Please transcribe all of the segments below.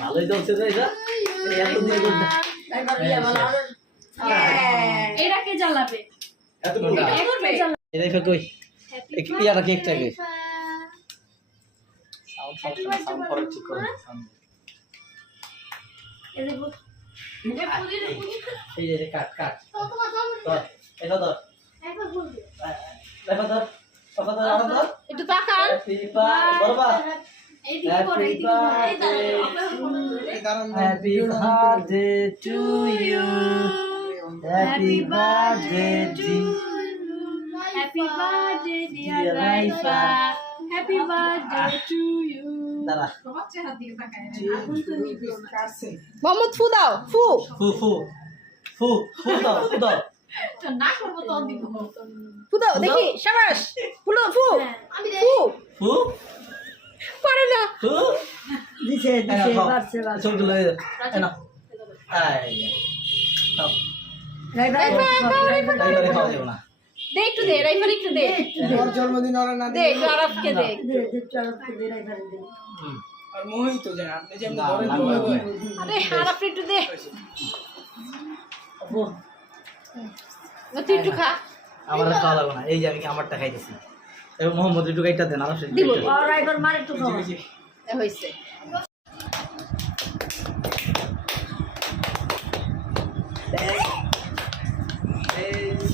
ভালোই চলছে তো এটা এত দিয়ে করতে এটা কে জ্বালাবে এত কোনটা এটাই কই ইয়াটা কেকটাকে সাউন্ড করে ঠিক করে এই যে কাট কাট এটা ধর দেখো ধর কথা ধর একটু তাকান বরবা Happy birthday to you. Happy birthday to Happy birthday dear Raifa. Happy birthday to you. Dara. Mohammad ফু দাও ফু Fu fu fu fu দাও ফু দাও দেখি শাবাশ ফুলো ফু ফু fu পারে না fu দিছে বাড়ছে ছোট লয়ে না আই দাও রাইফা তাই খাওয়া যাবে না দে একটু দে রাইফা একটু দে তোর জন্মদিন ওরা না দে একটু আরাফকে দে আর মোহিত জান আপনি যেমন না, ধরে না, দিবেন না, আরে আরাফ একটু দে আপু তুই একটু খা আমার খাওয়া লাগবে না এই যে আমি আমারটা খাইতেছি এবং মোহাম্মদ একটু গাইটা দেন আমার সাথে দিব আর এবার মার একটু খাও হইছে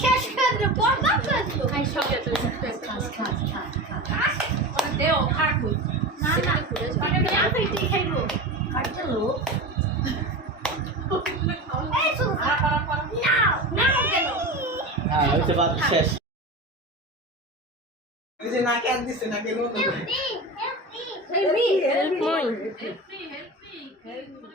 শেষ করে বরবাদ করে দিল খাই সব এত খাস খাস খাস ওরে দেও খা কই না না মানে আমি এটাই খাইবো খাচ্ছে লোক এই শুনো পারা নাও নাও কেন হ্যাঁ হইছে বাদ শেষ এই যে নাকে হাত দিছে নাকে রোদ Help me, help me. Help me.